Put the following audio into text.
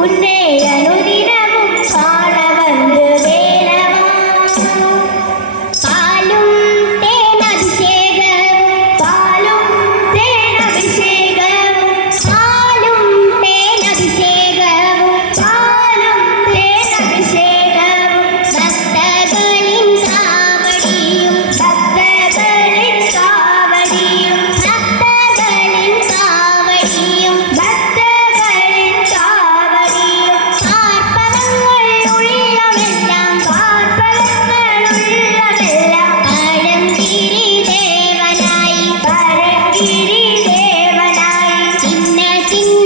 உன்னை அனுதினமும் காண வந்து வேலவா பாலும் தேன் அபிஷேகமும் பாலும் தேன் அபிஷேகமும் பாலும் தேன் அபிஷேகமும் பாலும் தேன் அபிஷேகமும் பக்தர்களின் காவடியும் பக்தர்களின் காவடியும் பக்தர்களின் காவடியும் பக்தர்களின் காவடியும் பார்ப்பவர்கள் உள்ளமெல்லாம் பார்ப்பவர்கள் உள்ளமெல்லாம் பழங்கிரி தேவனாய் பழங்கிரி தேவனாய் சின்ன சின்ன